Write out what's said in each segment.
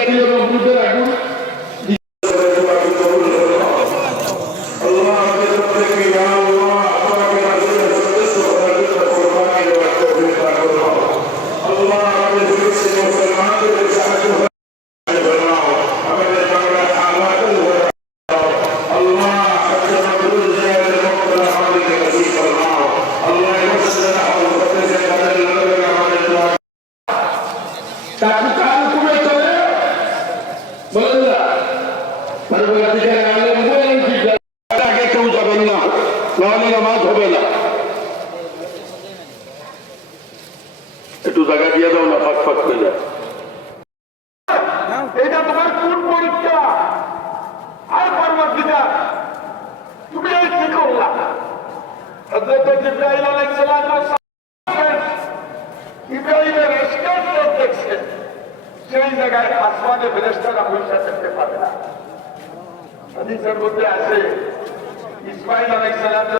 পরীক্ষা ছিল নবুদের আগুন নাহলে নামাজ হবে না। একটু জায়গা দিয়ে দাও না, ফাঁক ফাঁক করে। যায় সেই জায়গায় আসমানে ফেরেশতারা পয়সা থাকতে পারে না। হাদিসের মধ্যে আছে, ইসমাইল আলাইহিস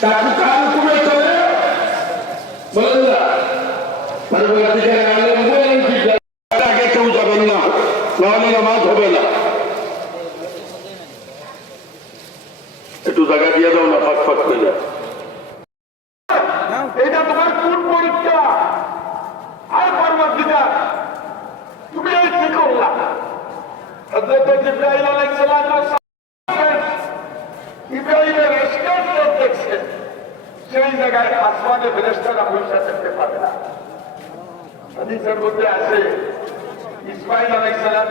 তাকে কার হুকুমে চলে বলেন না পরবর্তীকালে আলেম বলেন কি আগে কেউ যাবেন না নাহলে নামাজ হবে না একটু জায়গা দিয়ে দাও না ফাঁক ফাঁক করে এটা তোমার কোন পরীক্ষা আর পরবর্তীটা তুমি এই কি করলা? হযরত জিবরাইল আলাইহিস সালাম ইব্রাহিমের স্কার্ট দেখছেন সেই জায়গায় আসমানে ফেরেস্তারা পয়সা থাকতে পারে না। হাদিসের মধ্যে আছে ইসমাইল আলাইহিস সালাম